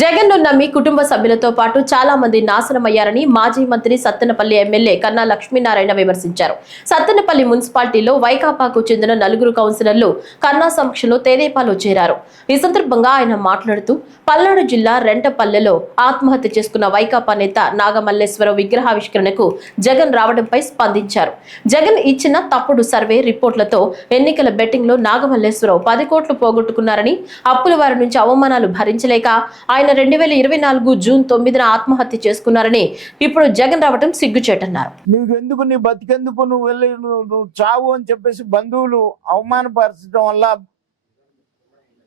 జగన్ను నమ్మి కుటుంబ సభ్యులతో పాటు చాలా మంది నాశనమయ్యారని మాజీ మంత్రి సత్తెనపల్లి ఎమ్మెల్యే కన్నా లక్ష్మీనారాయణ విమర్శించారు. సత్తెనపల్లి మున్సిపాలిటీలో వైకాపాకు చెందిన 4 కౌన్సిలర్లు కన్నా సమక్షంలో తెదేపాలో చేరారు. ఈ సందర్భంగా ఆయన మాట్లాడుతూ పల్నాడు జిల్లా రెంటపల్లెలో ఆత్మహత్య చేసుకున్న వైకాపా నేత నాగమల్లేశ్వరరావు విగ్రహావిష్కరణకు జగన్ రావడంపై స్పందించారు. జగన్ ఇచ్చిన తప్పుడు సర్వే రిపోర్టులతో ఎన్నికల బెట్టింగ్ లో నాగమల్లేశ్వరరావు 10 కోట్లు పోగొట్టుకున్నారని, అప్పుల వారి నుంచి అవమానాలు భరించలేక ఆయన 2024 జూన్ 9న ఆత్మహత్య చేసుకున్నారని, ఇప్పుడు జగన్ రావటం సిగ్గుచేటన్నారు. నీకెందుకు, నీ బతికెందుకు, నువ్వు వెళ్ళి నువ్వు చావు అని చెప్పేసి బంధువులు అవమానపరచడం వల్ల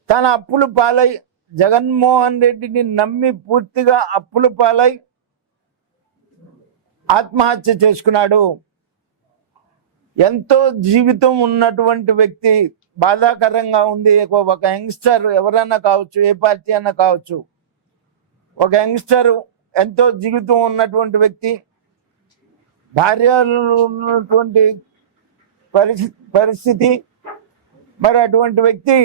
తన అప్పులు పాలై జగన్మోహన్ రెడ్డిని నమ్మి పూర్తిగా అప్పులు పాలై ఆత్మహత్య చేసుకున్నాడు. ఎంతో జీవితం ఉన్నటువంటి వ్యక్తి, బాధాకరంగా ఉంది. ఒక యంగ్స్టర్ ఎవరైనా కావచ్చు, ఏ పార్టీ అన్నా కావచ్చు, ఒక యంగ్స్టర్ ఎంతో జీవితం ఉన్నటువంటి వ్యక్తి, భార్యలు ఉన్నటువంటి పరిస్థితి, మరి అటువంటి వ్యక్తి,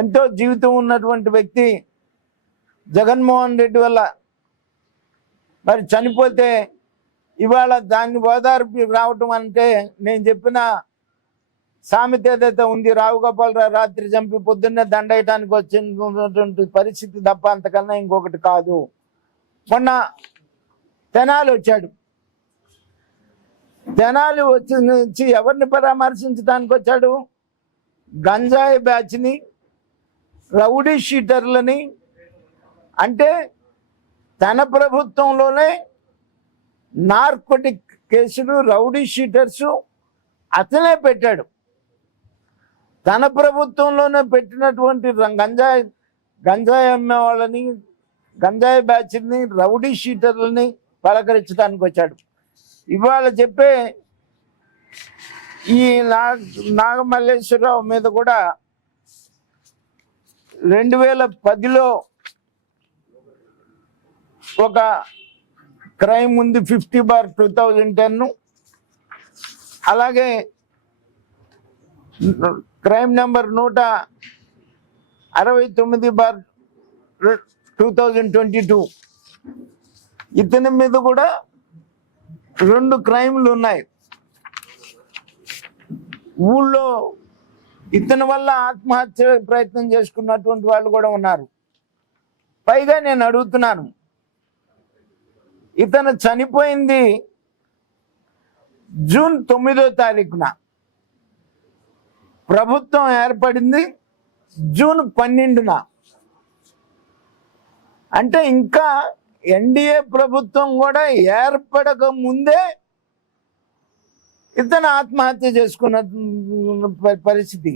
ఎంతో జీవితం ఉన్నటువంటి వ్యక్తి జగన్మోహన్ రెడ్డి వల్ల మరి చనిపోతే ఇవాళ దాన్ని ఓదార్పు రావటం అంటే, నేను చెప్పిన సామెత ఏదైతే ఉంది, రావుగోపాలరావు రాత్రి చంపి పొద్దున్నే దండయటానికి వచ్చినటువంటి పరిస్థితి తప్ప అంతకన్నా ఇంకొకటి కాదు. మొన్న తెనాలి వచ్చాడు. తెనాలి వచ్చి ఎవరిని పరామర్శించడానికి వచ్చాడు? గంజాయి బ్యాచ్ని, రౌడీ షీటర్లని. అంటే తన ప్రభుత్వంలోనే నార్కోటిక్ కేసులు, రౌడీ షీటర్స్ అతనే పెట్టాడు. తన ప్రభుత్వంలోనే పెట్టినటువంటి గంజాయి అమ్మే వాళ్ళని, గంజాయి బ్యాచ్ని, రౌడీ షీటర్లని పలకరించడానికి వచ్చాడు. ఇవాళ చెప్పే ఈ నాగమల్లేశ్వరరావు మీద కూడా 2010లో ఒక క్రైమ్ ఉంది, 50/2010. అలాగే క్రైమ్ నెంబర్ 169/2022. ఇతని మీద కూడా 2 క్రైమ్లు ఉన్నాయి. ఊళ్ళో ఇతని వల్ల ఆత్మహత్య ప్రయత్నం చేసుకున్నటువంటి వాళ్ళు కూడా ఉన్నారు. పైగా నేను అడుగుతున్నాను, ఇతను చనిపోయింది జూన్ 9వ తారీఖున, ప్రభుత్వం ఏర్పడింది జూన్ 12న. అంటే ఇంకా ఎన్డీఏ ప్రభుత్వం కూడా ఏర్పడక ముందే ఇతను ఆత్మహత్య చేసుకున్న పరిస్థితి.